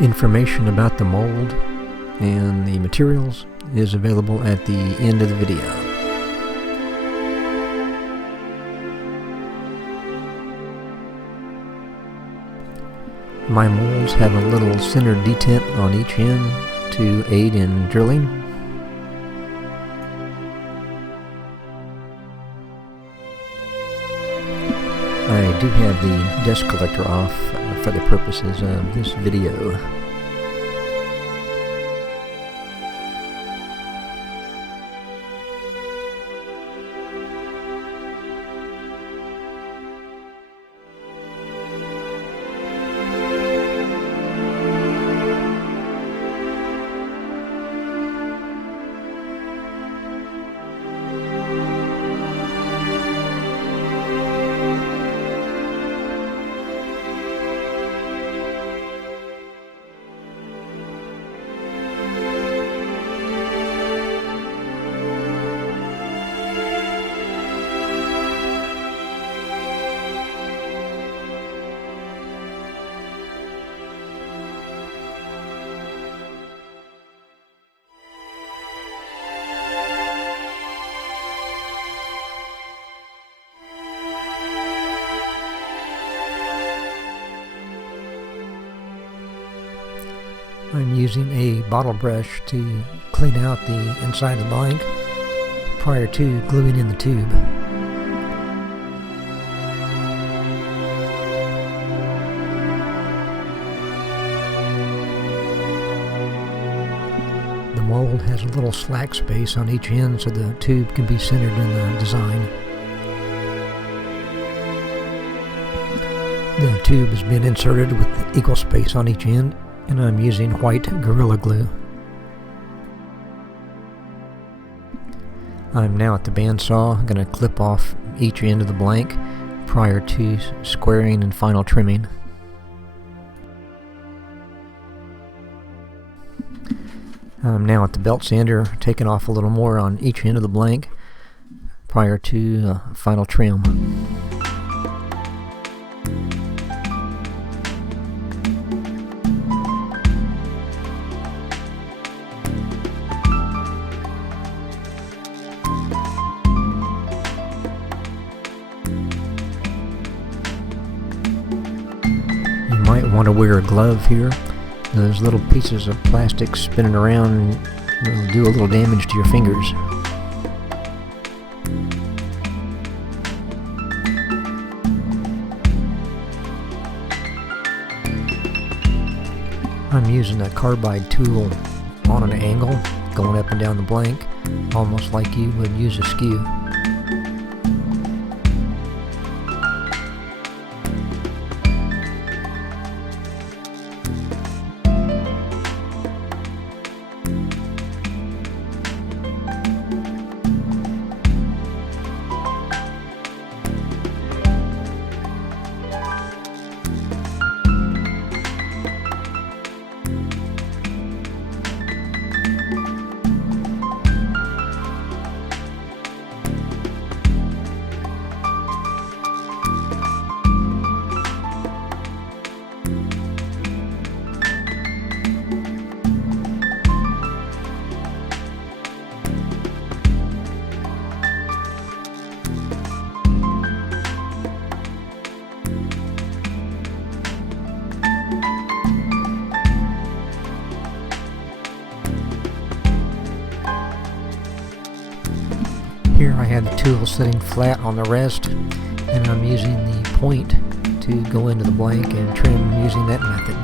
Information about the mold and the materials is available at the end of the video. My molds have a little center detent on each end to aid in drilling. I do have the dust collector off for the purposes of this video. I'm using a bottle brush to clean out the inside of the blank prior to gluing in the tube. The mold has a little slack space on each end so the tube can be centered in the design. The tube has been inserted with equal space on each end, and I'm using white Gorilla Glue. I'm now at the bandsaw. I'm going to clip off each end of the blank prior to squaring and final trimming. I'm now at the belt sander, taking off a little more on each end of the blank prior to final trim. Might want to wear a glove here. Those little pieces of plastic spinning around will do a little damage to your fingers. I'm using a carbide tool on an angle, going up and down the blank, almost like you would use a skew. Here I had the tool sitting flat on the rest, and I'm using the point to go into the blank and trim using that method.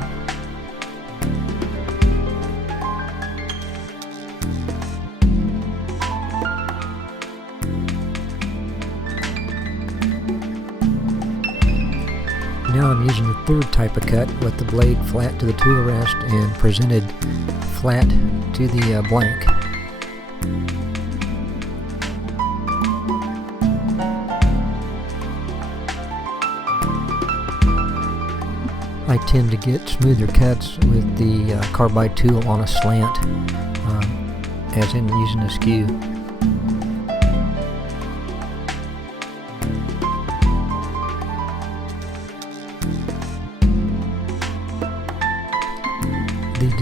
Now I'm using the third type of cut with the blade flat to the tool rest and presented flat to the blank. I tend to get smoother cuts with the carbide tool on a slant, as in using a skew.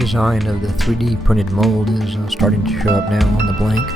design of the 3D printed mold is starting to show up now on the blank.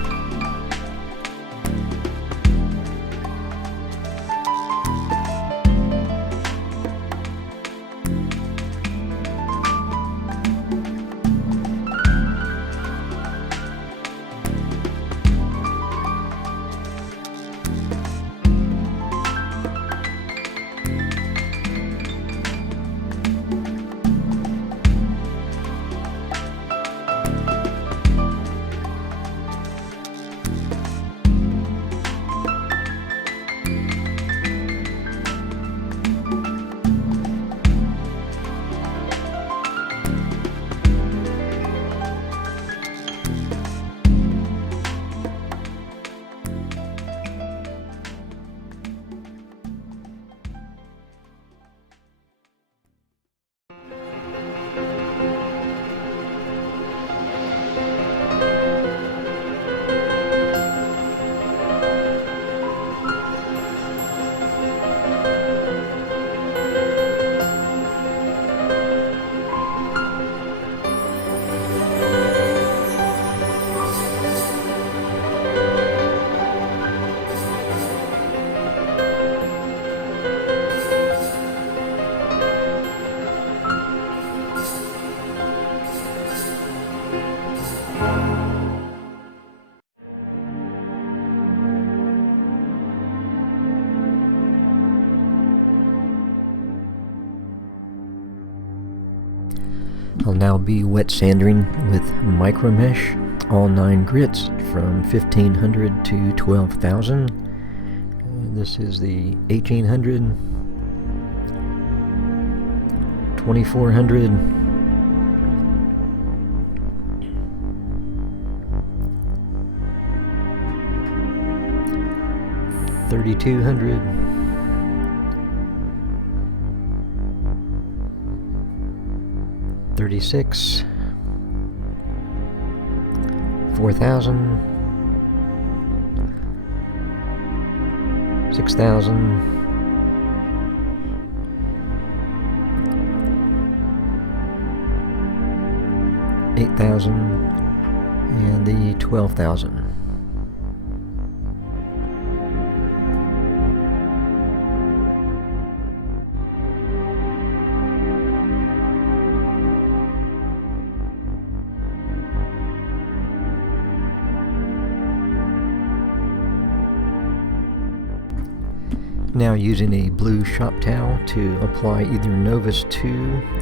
I'll now be wet sanding with micro mesh, all 9 grits from 1500 to 12,000. This is the 1800, 2400, 3200, 36, 4,000, 6,000, 8,000, and the 12,000. Now using a blue shop towel to apply either Novus 2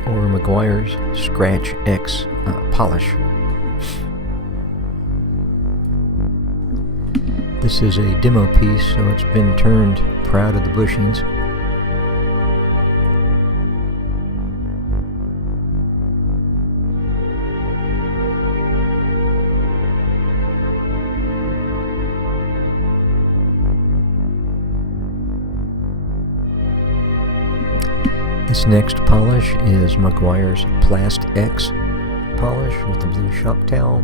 or Meguiar's Scratch X polish. This is a demo piece, so it's been turned proud of the bushings. This next polish is Meguiar's Plast X polish with the blue shop towel.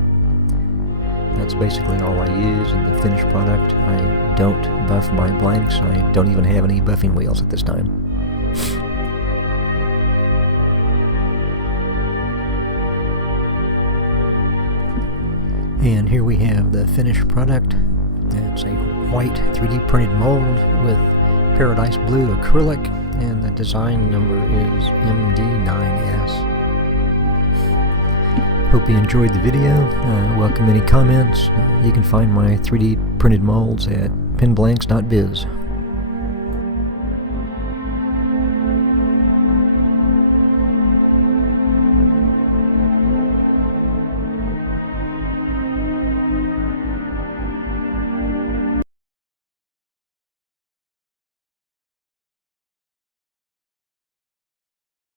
That's basically all I use in the finished product. I don't buff my blanks. I don't even have any buffing wheels at this time. And here we have the finished product. It's a white 3D printed mold with Paradise Blue acrylic, and the design number is MD9S. Hope you enjoyed the video. Welcome any comments. You can find my 3D printed molds at pinblanks.biz.